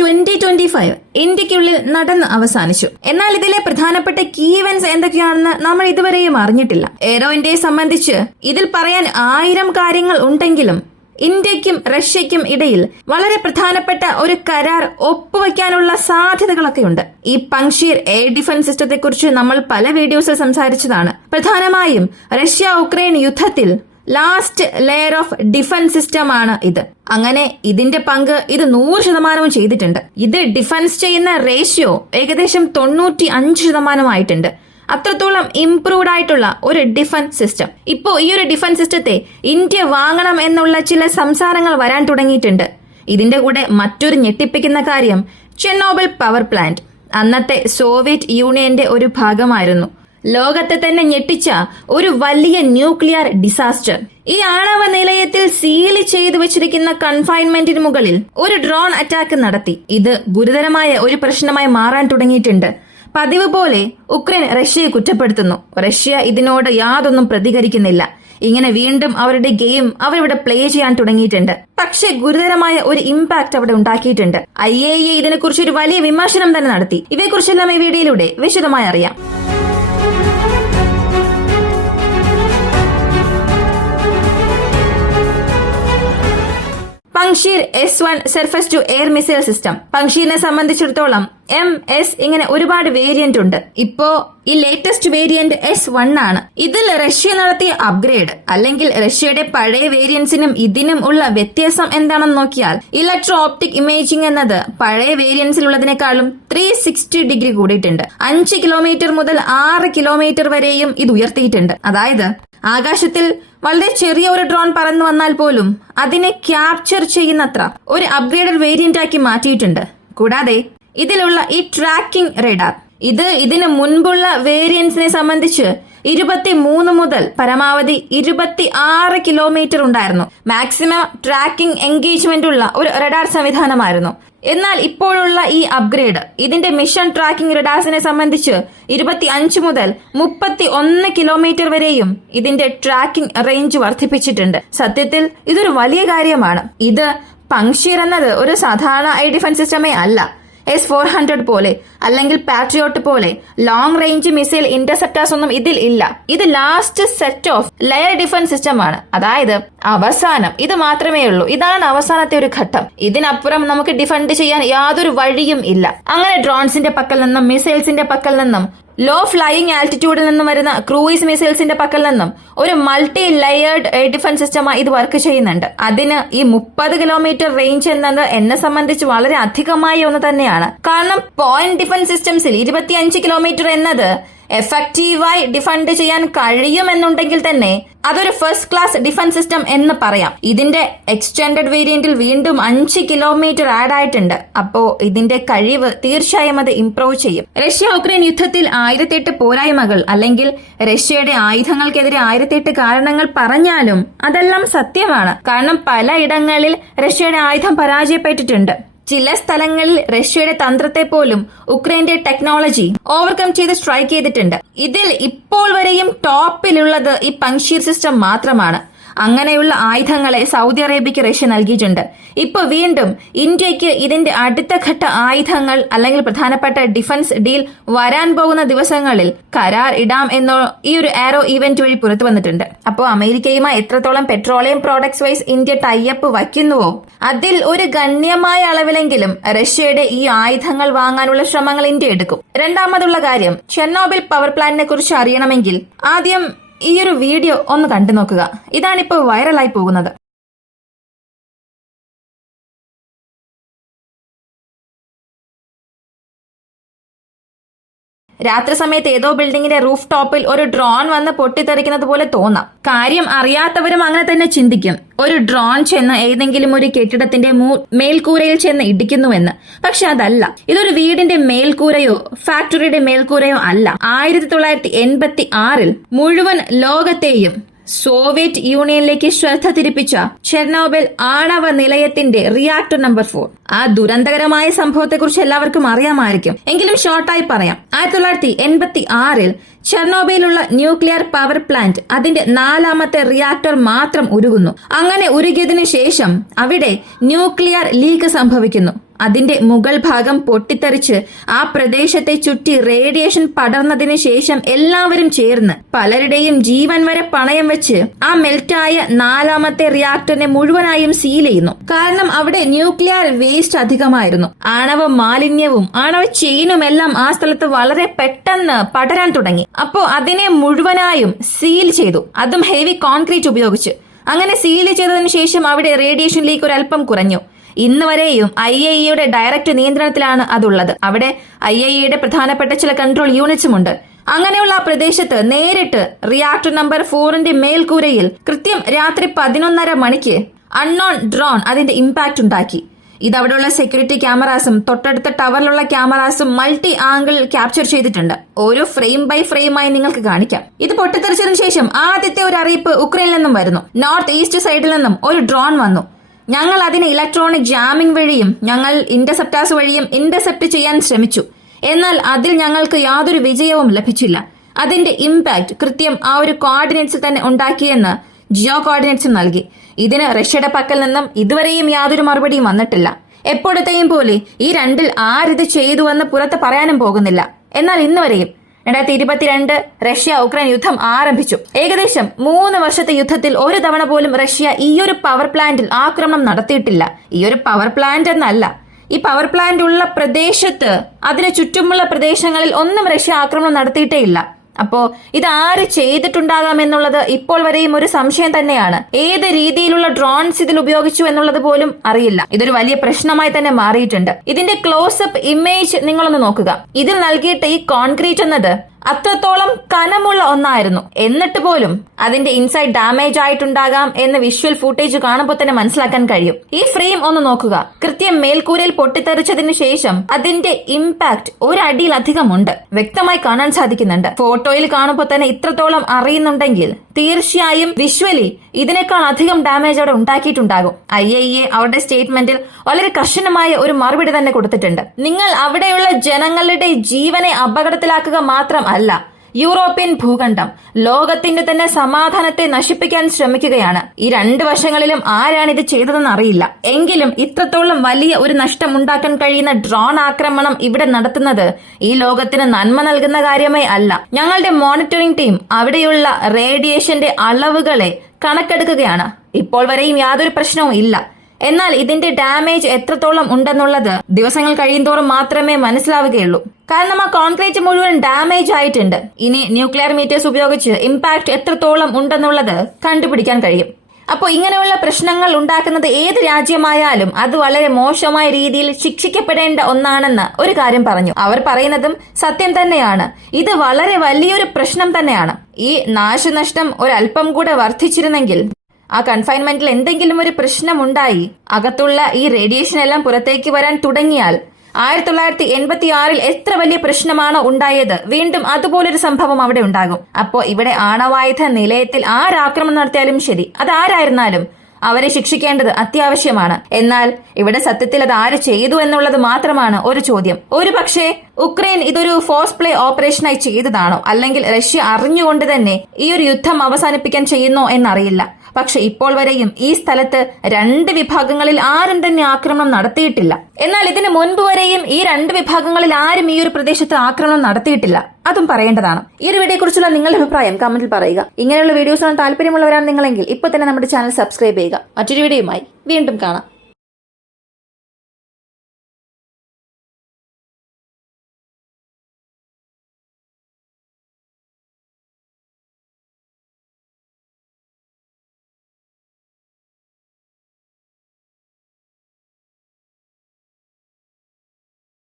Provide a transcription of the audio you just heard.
2025 ഇന്ത്യക്കുള്ളിൽ നടന്ന് അവസാനിച്ചു. എന്നാൽ ഇതിലെ പ്രധാനപ്പെട്ട കീ ഇവന്റ്സ് എന്തൊക്കെയാണെന്ന് നമ്മൾ ഇതുവരെയും അറിഞ്ഞിട്ടില്ല. എയ്റോ ഇന്ത്യയെ സംബന്ധിച്ച് ഇതിൽ പറയാൻ 1000 കാര്യങ്ങൾ ഉണ്ടെങ്കിലും ഇന്ത്യക്കും റഷ്യയ്ക്കും ഇടയിൽ വളരെ പ്രധാനപ്പെട്ട ഒരു കരാർ ഒപ്പുവെക്കാനുള്ള സാധ്യതകളൊക്കെയുണ്ട്. ഈ പങ്ഷീർ എയർ ഡിഫൻസ് സിസ്റ്റത്തെ കുറിച്ച് നമ്മൾ പല വീഡിയോസിൽ സംസാരിച്ചതാണ്. പ്രധാനമായും റഷ്യ ഉക്രൈൻ യുദ്ധത്തിൽ last layer of defence system ആണ് ഇത്. അങ്ങനെ ഇതിന്റെ പങ്ക് ഇത് 100% ചെയ്തിട്ടുണ്ട്. ഇത് ഡിഫൻസ് ചെയ്യുന്ന റേഷ്യോ ഏകദേശം 95% അത്രത്തോളം ഇംപ്രൂവ്ഡ് ആയിട്ടുള്ള ഒരു ഡിഫൻസ് സിസ്റ്റം. ഇപ്പോ ഈ ഒരു ഡിഫൻസ് സിസ്റ്റത്തെ ഇന്ത്യ വാങ്ങണം എന്നുള്ള ചില സംസാരങ്ങൾ വരാൻ തുടങ്ങിയിട്ടുണ്ട്. ഇതിന്റെ കൂടെ മറ്റൊരു ഞെട്ടിപ്പിക്കുന്ന കാര്യം ചെർണോബിൽ പവർ പ്ലാന്റ് അന്നത്തെ സോവിയറ്റ് യൂണിയന്റെ ഒരു ഭാഗമായിരുന്നു. ലോകത്തെ തന്നെ ഞെട്ടിച്ച ഒരു വലിയ ന്യൂക്ലിയർ ഡിസാസ്റ്റർ. ഈ ആണവ നിലയത്തിൽ സീൽ ചെയ്തു വെച്ചിരിക്കുന്ന കൺഫൈൻമെന്റിന് മുകളിൽ ഒരു ഡ്രോൺ അറ്റാക്ക് നടത്തി. ഇത് ഗുരുതരമായ ഒരു പ്രശ്നമായി മാറാൻ തുടങ്ങിയിട്ടുണ്ട്. പതിവ് പോലെ ഉക്രൈൻ റഷ്യയെ കുറ്റപ്പെടുത്തുന്നു. റഷ്യ ഇതിനോട് യാതൊന്നും പ്രതികരിക്കുന്നില്ല. ഇങ്ങനെ വീണ്ടും അവരുടെ ഗെയിം അവരിവിടെ പ്ലേ ചെയ്യാൻ തുടങ്ങിയിട്ടുണ്ട്. പക്ഷെ ഗുരുതരമായ ഒരു ഇമ്പാക്ട് അവിടെ ഉണ്ടാക്കിയിട്ടുണ്ട്. IAEA ഇതിനെക്കുറിച്ച് ഒരു വലിയ വിമർശനം തന്നെ നടത്തി. ഇവയെക്കുറിച്ചെല്ലാം ഈ വീഡിയോയിലൂടെ വിശദമായി അറിയാം. Pantsir S1 surface to air missile system. പങ്ഷീറിനെ സംബന്ധിച്ചിടത്തോളം MS ഇങ്ങനെ ഒരുപാട് വേരിയന്റ് ഉണ്ട്. ഇപ്പോ ഈ ലേറ്റസ്റ്റ് വേരിയന്റ് S1 ആണ്. ഇതിൽ റഷ്യ നടത്തിയ അപ്ഗ്രേഡ് അല്ലെങ്കിൽ റഷ്യയുടെ പഴയ വേരിയന്റ്സിനും ഇതിനും ഉള്ള വ്യത്യാസം എന്താണെന്ന് നോക്കിയാൽ ഇലക്ട്രോ ഓപ്റ്റിക് ഇമേജിംഗ് എന്നത് പഴയ വേരിയന്റ്സിലുള്ളതിനേക്കാളും 360 ഡിഗ്രി കൂടിയിട്ടുണ്ട്. 5 കിലോമീറ്റർ മുതൽ 6 കിലോമീറ്റർ വരെയും ഇത് ഉയർത്തിയിട്ടുണ്ട്. അതായത് ആകാശത്തിൽ വളരെ ചെറിയ ഒരു ഡ്രോൺ പറന്നു വന്നാൽ പോലും അതിനെ ക്യാപ്ചർ ചെയ്യുന്നത്ര ഒരു അപ്ഗ്രേഡഡ് വേരിയന്റ് ആക്കി മാറ്റിയിട്ടുണ്ട്. കൂടാതെ ഇതിലുള്ള ഈ ട്രാക്കിംഗ് റഡാർ ഇതിന് മുൻപുള്ള വേരിയന്റ്സിനെ സംബന്ധിച്ച് 23 മുതൽ പരമാവധി 26 കിലോമീറ്റർ ഉണ്ടായിരുന്നു. മാക്സിമം ട്രാക്കിംഗ് എൻഗേജ്മെന്റ് ഉള്ള ഒരു റഡാർ സംവിധാനമായിരുന്നു. എന്നാൽ ഇപ്പോഴുള്ള ഈ അപ്ഗ്രേഡ് ഇതിന്റെ മിഷൻ ട്രാക്കിംഗ് റഡാർസിനെ സംബന്ധിച്ച് 25 മുതൽ 31 കിലോമീറ്റർ വരെയും ഇതിന്റെ ട്രാക്കിംഗ് റേഞ്ച് വർദ്ധിപ്പിച്ചിട്ടുണ്ട്. സത്യത്തിൽ ഇതൊരു വലിയ കാര്യമാണ്. ഇത് പങ്ഷീർ എന്നത് ഒരു സാധാരണ എയർ ഡിഫൻസ് സിസ്റ്റമേ അല്ല. S-400 പോലെ അല്ലെങ്കിൽ പാട്രിയോട്ട് പോലെ ലോങ് റേഞ്ച് മിസൈൽ ഇന്റർസെപ്റ്റേഴ്സ് ഒന്നും ഇതിൽ ഇല്ല. ഇത് last set of layer defence system ആണ്. അതായത് അവസാനം ഇത് മാത്രമേ ഉള്ളൂ. ഇതാണ് അവസാനത്തെ ഒരു ഘട്ടം. ഇതിനപ്പുറം നമുക്ക് ഡിഫൻഡ് ചെയ്യാൻ യാതൊരു വഴിയും ഇല്ല. അങ്ങനെ ഡ്രോൺസിന്റെ പക്കൽ നിന്നും മിസൈൽസിന്റെ പക്കൽ നിന്നും ലോ ഫ്ലൈയിങ് ആൾട്ടിറ്റ്യൂഡിൽ നിന്നും വരുന്ന ക്രൂയിസ് മിസൈൽസിന്റെ പക്കൽ നിന്നും ഒരു മൾട്ടി ലെയേർഡ് എയർ ഡിഫൻസ് സിസ്റ്റമായി ഇത് വർക്ക് ചെയ്യുന്നുണ്ട്. അതിന് ഈ 30 കിലോമീറ്റർ റേഞ്ച് എന്നത് എന്നെ സംബന്ധിച്ച് വളരെ അധികമായ ഒന്ന് തന്നെയാണ്. കാരണം പോയിന്റ് ഡിഫൻസ് സിസ്റ്റംസിൽ 25 കിലോമീറ്റർ എന്നത് എഫക്റ്റീവായി ഡിഫൻഡ് ചെയ്യാൻ കഴിയുമെന്നുണ്ടെങ്കിൽ തന്നെ അതൊരു ഫസ്റ്റ് ക്ലാസ് ഡിഫൻസ് സിസ്റ്റം എന്ന് പറയാം. ഇതിന്റെ എക്സ്റ്റെൻഡഡ് വേരിയന്റിൽ വീണ്ടും 5 കിലോമീറ്റർ ആഡ് ആയിട്ടുണ്ട്. അപ്പോ ഇതിന്റെ കഴിവ് തീർച്ചയായും അത് ഇംപ്രൂവ് ചെയ്യും. റഷ്യ ഉക്രൈൻ യുദ്ധത്തിൽ 1008 പോരായ്മകൾ അല്ലെങ്കിൽ റഷ്യയുടെ ആയുധങ്ങൾക്കെതിരെ 1008 കാരണങ്ങൾ പറഞ്ഞാലും അതെല്ലാം സത്യമാണ്. കാരണം പലയിടങ്ങളിൽ റഷ്യയുടെ ആയുധം പരാജയപ്പെട്ടിട്ടുണ്ട്. ചില സ്ഥലങ്ങളിൽ റഷ്യയുടെ തന്ത്രത്തെ പോലും ഉക്രൈന്റെ ടെക്നോളജി ഓവർകം ചെയ്ത് സ്ട്രൈക്ക് ചെയ്തിട്ടുണ്ട്. ഇതിൽ ഇപ്പോൾ വരെയും ടോപ്പിലുള്ളത് ഈ പങ്ഷീർ സിസ്റ്റം മാത്രമാണ്. അങ്ങനെയുള്ള ആയുധങ്ങളെ സൗദി അറേബ്യക്ക് റഷ്യ നൽകിയിട്ടുണ്ട്. ഇപ്പൊ വീണ്ടും ഇന്ത്യക്ക് ഇതിന്റെ അടുത്ത ഘട്ട ആയുധങ്ങൾ അല്ലെങ്കിൽ പ്രധാനപ്പെട്ട ഡിഫൻസ് ഡീൽ വരാൻ പോകുന്ന ദിവസങ്ങളിൽ കരാർ ഇടാം എന്നോ ഈ ഒരു ആരോ ഇവന്റ് വഴി പുറത്തു വന്നിട്ടുണ്ട്. അപ്പോൾ അമേരിക്കയുമായി എത്രത്തോളം പെട്രോളിയം പ്രോഡക്ട്സ് വൈസ് ഇന്ത്യ ടൈഅപ്പ് വയ്ക്കുന്നുവോ അതിൽ ഒരു ഗണ്യമായ അളവിലെങ്കിലും റഷ്യയുടെ ഈ ആയുധങ്ങൾ വാങ്ങാനുള്ള ശ്രമങ്ങൾ ഇന്ത്യ എടുക്കും. രണ്ടാമതുള്ള കാര്യം ചെർണോബിൽ പവർ പ്ലാന്റിനെ കുറിച്ച് അറിയണമെങ്കിൽ ആദ്യം ഈ ഒരു വീഡിയോ ഒന്ന് കണ്ടു നോക്കുക. ഇതാണിപ്പോൾ വൈറലായി പോകുന്നത്. രാത്രി സമയത്ത് ഏതോ ബിൽഡിങ്ങിന്റെ റൂഫ് ടോപ്പിൽ ഒരു ഡ്രോൺ വന്ന് പൊട്ടിത്തെറിക്കുന്നത് പോലെ തോന്നാം. കാര്യം അറിയാത്തവരും അങ്ങനെ തന്നെ ചിന്തിക്കും. ഒരു ഡ്രോൺ ചെന്ന് ഏതെങ്കിലും ഒരു കെട്ടിടത്തിന്റെ മേൽക്കൂരയിൽ ചെന്ന് ഇടിക്കുന്നുവെന്ന്. പക്ഷെ അതല്ല. ഇതൊരു വീടിന്റെ മേൽക്കൂരയോ ഫാക്ടറിയുടെ മേൽക്കൂരയോ അല്ല. 1986 മുഴുവൻ ലോകത്തെയും സോവിയറ്റ് യൂണിയനിലേക്ക് ശ്രദ്ധ തിരിപ്പിച്ച ചെർണോബിൽ ആണവ നിലയത്തിന്റെ റിയാക്ടർ നമ്പർ 4. ആ ദുരന്തകരമായ സംഭവത്തെക്കുറിച്ച് എല്ലാവർക്കും അറിയാമായിരിക്കും. എങ്കിലും ഷോർട്ടായി പറയാം. 1986 ചെർണോബിലുള്ള ന്യൂക്ലിയർ പവർ പ്ലാന്റ് അതിന്റെ 4ാമത്തെ റിയാക്ടർ മാത്രം ഉരുകുന്നു. അങ്ങനെ ഉരുകിയതിനു ശേഷം അവിടെ ന്യൂക്ലിയർ ലീക്ക് സംഭവിക്കുന്നു. അതിന്റെ മുകൾ ഭാഗം പൊട്ടിത്തെറിച്ച് ആ പ്രദേശത്തെ ചുറ്റി റേഡിയേഷൻ പടർന്നതിന് ശേഷം എല്ലാവരും ചേർന്ന് പലരുടെയും ജീവൻ വരെ പണയം വെച്ച് ആ മെൽറ്റായ 4ാമത്തെ റിയാക്ടറിനെ മുഴുവനായും സീൽ ചെയ്യുന്നു. കാരണം അവിടെ ന്യൂക്ലിയർ വേസ്റ്റ് അധികമായിരുന്നു. ആണവ മാലിന്യവും ആണവ ചെയിനും എല്ലാം ആ സ്ഥലത്ത് വളരെ പെട്ടെന്ന് പടരാൻ തുടങ്ങി. അപ്പോ അതിനെ മുഴുവനായും സീൽ ചെയ്തു, അതും ഹെവി കോൺക്രീറ്റ് ഉപയോഗിച്ച്. അങ്ങനെ സീൽ ചെയ്തതിനു ശേഷം അവിടെ റേഡിയേഷൻ ലീക്ക് ഒരല്പം കുറഞ്ഞു. ഇന്ന് വരെയും IAEA ഡയറക്റ്റ് നിയന്ത്രണത്തിലാണ് അതുള്ളത്. അവിടെ IAEA പ്രധാനപ്പെട്ട ചില കൺട്രോൾ യൂണിറ്റ്സും ഉണ്ട്. അങ്ങനെയുള്ള ആ പ്രദേശത്ത് നേരിട്ട് റിയാക്ടർ നമ്പർ 4ന്റെ മേൽക്കൂരയിൽ കൃത്യം രാത്രി 11:30 മണിക്ക് അൺനോൺ ഡ്രോൺ അതിന്റെ ഇമ്പാക്ട് ഉണ്ടാക്കി. ഇത് അവിടെയുള്ള സെക്യൂരിറ്റി ക്യാമറാസും തൊട്ടടുത്ത ടവറിലുള്ള ക്യാമറാസും മൾട്ടി ആംഗിൾ ക്യാപ്ചർ ചെയ്തിട്ടുണ്ട്. ഓരോ ഫ്രെയിം ബൈ ഫ്രെയിമായി നിങ്ങൾക്ക് കാണിക്കാം. ഇത് പൊട്ടിത്തെറിച്ചതിനു ശേഷം ആദ്യത്തെ ഒരു അറിയിപ്പ് ഉക്രൈനിൽ നിന്നും വരുന്നു. നോർത്ത് ഈസ്റ്റ് സൈഡിൽ നിന്നും ഒരു ഡ്രോൺ വന്നു. ഞങ്ങൾ അതിനെ ഇലക്ട്രോണിക് ജാമിംഗ് വഴിയും ഞങ്ങൾ ഇന്റർസെപ്റ്റേഴ്സ് വഴിയും ഇന്റർസെപ്റ്റ് ചെയ്യാൻ ശ്രമിച്ചു. എന്നാൽ അതിൽ ഞങ്ങൾക്ക് യാതൊരു വിജയവും ലഭിച്ചില്ല. അതിന്റെ ഇമ്പാക്ട് കൃത്യം ആ ഒരു കോർഡിനേറ്റ്സിൽ തന്നെ ഉണ്ടാക്കിയെന്ന് ജിയോ കോർഡിനേറ്റ്സ് നൽകി. ഇതിന് റഷ്യയുടെ പക്കൽ നിന്നും ഇതുവരെയും യാതൊരു മറുപടിയും വന്നിട്ടില്ല. എപ്പോഴത്തെയും പോലെ ഈ രണ്ടിൽ ആരിത് ചെയ്തുവെന്ന് പുറത്ത് പറയാനും പോകുന്നില്ല. എന്നാൽ ഇന്ന് വരെയും 2022 റഷ്യ ഉക്രൈൻ യുദ്ധം ആരംഭിച്ചു. ഏകദേശം 3 വർഷത്തെ യുദ്ധത്തിൽ ഒരു തവണ പോലും റഷ്യ ഈയൊരു പവർ പ്ലാന്റിൽ ആക്രമണം നടത്തിയിട്ടില്ല. ഈയൊരു പവർ പ്ലാന്റ് എന്നല്ല, ഈ പവർ പ്ലാന്റ് ഉള്ള പ്രദേശത്ത് അതിന് ചുറ്റുമുള്ള പ്രദേശങ്ങളിൽ ഒന്നും റഷ്യ ആക്രമണം നടത്തിയിട്ടേ ഇല്ല. അപ്പോ ഇത് ആര് ചെയ്തിട്ടുണ്ടാകാം എന്നുള്ളത് ഇപ്പോൾ വരെയും ഒരു സംശയം തന്നെയാണ്. ഏത് രീതിയിലുള്ള ഡ്രോൺസ് ഇതിൽ ഉപയോഗിച്ചു എന്നുള്ളത് പോലും അറിയില്ല. ഇതൊരു വലിയ പ്രശ്നമായി തന്നെ മാറിയിട്ടുണ്ട്. ഇതിന്റെ ക്ലോസപ്പ് ഇമേജ് നിങ്ങളൊന്ന് നോക്കുക. ഇതിൽ നൽകിയിട്ട് ഈ കോൺക്രീറ്റ് എന്നത് അത്രത്തോളം കനമുള്ള ഒന്നായിരുന്നു. എന്നിട്ട് പോലും അതിന്റെ ഇൻസൈഡ് ഡാമേജ് ആയിട്ടുണ്ടാകാം എന്ന് വിഷ്വൽ ഫുട്ടേജ് കാണുമ്പോൾ തന്നെ മനസ്സിലാക്കാൻ കഴിയും. ഈ ഫ്രെയിം ഒന്ന് നോക്കുക. കൃത്യം മേൽക്കൂരയിൽ പൊട്ടിത്തെറിച്ചതിന് ശേഷം അതിന്റെ ഇമ്പാക്ട് ഒരടിയിലധികം ഉണ്ട്, വ്യക്തമായി കാണാൻ സാധിക്കുന്നുണ്ട്. ഫോട്ടോയിൽ കാണുമ്പോൾ തന്നെ ഇത്രത്തോളം അറിയുന്നുണ്ടെങ്കിൽ തീർച്ചയായും വിഷ്വലി ഇതിനേക്കാൾ അധികം ഡാമേജ് അവിടെ ഉണ്ടാക്കിയിട്ടുണ്ടാകും. IAEA അവരുടെ സ്റ്റേറ്റ്മെന്റിൽ വളരെ കർശനമായ ഒരു മറുപടി തന്നെ കൊടുത്തിട്ടുണ്ട്. നിങ്ങൾ അവിടെയുള്ള ജനങ്ങളുടെ ജീവനെ അപകടത്തിലാക്കുക മാത്രം അല്ല, യൂറോപ്യൻ ഭൂഖണ്ഡം ലോകത്തിന്റെ തന്നെ സമാധാനത്തെ നശിപ്പിക്കാൻ ശ്രമിക്കുകയാണ്. ഈ 2 വശങ്ങളിലും ആരാണ് ഇത് ചെയ്തതെന്ന് അറിയില്ല. എങ്കിലും ഇത്രത്തോളം വലിയ ഒരു നഷ്ടം ഉണ്ടാക്കാൻ കഴിയുന്ന ഡ്രോൺ ആക്രമണം ഇവിടെ നടത്തുന്നത് ഈ ലോകത്തിന് നന്മ നൽകുന്ന കാര്യമേ അല്ല. ഞങ്ങളുടെ മോണിറ്ററിംഗ് ടീം അവിടെയുള്ള റേഡിയേഷന്റെ അളവുകളെ കണക്കെടുക്കുകയാണ്. ഇപ്പോൾ വരെയും യാതൊരു പ്രശ്നവും ഇല്ല. എന്നാൽ ഇതിന്റെ ഡാമേജ് എത്രത്തോളം ഉണ്ടെന്നുള്ളത് ദിവസങ്ങൾ കഴിയുന്തോറും മാത്രമേ മനസ്സിലാവുകയുള്ളൂ. കാരണം ആ കോൺക്രീറ്റ് മുഴുവൻ ഡാമേജ് ആയിട്ടുണ്ട്. ഇനി ന്യൂക്ലിയർ മീറ്റേഴ്സ് ഉപയോഗിച്ച് ഇമ്പാക്ട് എത്രത്തോളം ഉണ്ടെന്നുള്ളത് കണ്ടുപിടിക്കാൻ കഴിയും. അപ്പോൾ ഇങ്ങനെയുള്ള പ്രശ്നങ്ങൾ ഉണ്ടാക്കുന്നത് ഏത് രാജ്യമായാലും അത് വളരെ മോശമായ രീതിയിൽ ശിക്ഷിക്കപ്പെടേണ്ട ഒന്നാണെന്ന് ഒരു കാര്യം പറഞ്ഞു. അവർ പറയുന്നതും സത്യം തന്നെയാണ്. ഇത് വളരെ വലിയൊരു പ്രശ്നം തന്നെയാണ്. ഈ നാശനഷ്ടം ഒരല്പം കൂടെ വർദ്ധിച്ചിരുന്നെങ്കിൽ, ആ കൺഫൈൻമെന്റിൽ എന്തെങ്കിലും ഒരു പ്രശ്നമുണ്ടായി അകത്തുള്ള ഈ റേഡിയേഷൻ എല്ലാം പുറത്തേക്ക് വരാൻ തുടങ്ങിയാൽ 1986 എത്ര വലിയ പ്രശ്നമാണോ ഉണ്ടായത്, വീണ്ടും അതുപോലൊരു സംഭവം അവിടെ ഉണ്ടാകും. അപ്പോ ഇവിടെ ആണവായുധ നിലയത്തിൽ ആരാക്രമണം നടത്തിയാലും ശരി, അതാരായിരുന്നാലും അവരെ ശിക്ഷിക്കേണ്ടത് അത്യാവശ്യമാണ്. എന്നാൽ ഇവിടെ സത്യത്തിൽ അത് ആര് ചെയ്തു എന്നുള്ളത് മാത്രമാണ് ഒരു ചോദ്യം. ഒരു പക്ഷേ ഉക്രൈൻ ഇതൊരു ഫോഴ്സ് പ്ലേ ഓപ്പറേഷനായി ചെയ്തതാണോ, അല്ലെങ്കിൽ റഷ്യ അറിഞ്ഞുകൊണ്ട് തന്നെ ഈ ഒരു യുദ്ധം അവസാനിപ്പിക്കാൻ ചെയ്യുന്നോ എന്നറിയില്ല. പക്ഷെ ഇപ്പോൾ വരെയും ഈ സ്ഥലത്ത് 2 വിഭാഗങ്ങളിൽ ആരും തന്നെ ആക്രമണം നടത്തിയിട്ടില്ല. എന്നാൽ ഇതിനു മുൻപ് വരെയും ഈ 2 വിഭാഗങ്ങളിൽ ആരും ഈ ഒരു പ്രദേശത്ത് ആക്രമണം നടത്തിയിട്ടില്ല. അതും പറയേണ്ടതാണ്. ഈ ഒരു വീഡിയോയെ കുറിച്ചുള്ള നിങ്ങളുടെ അഭിപ്രായം കമന്റിൽ പറയുക. ഇങ്ങനെയുള്ള വീഡിയോസിന് താല്പര്യമുള്ളവരാണ് നിങ്ങളെങ്കിൽ ഇപ്പോൾ തന്നെ നമ്മുടെ ചാനൽ സബ്സ്ക്രൈബ് ചെയ്യുക. മറ്റൊരു വീഡിയോയുമായി വീണ്ടും കാണാം.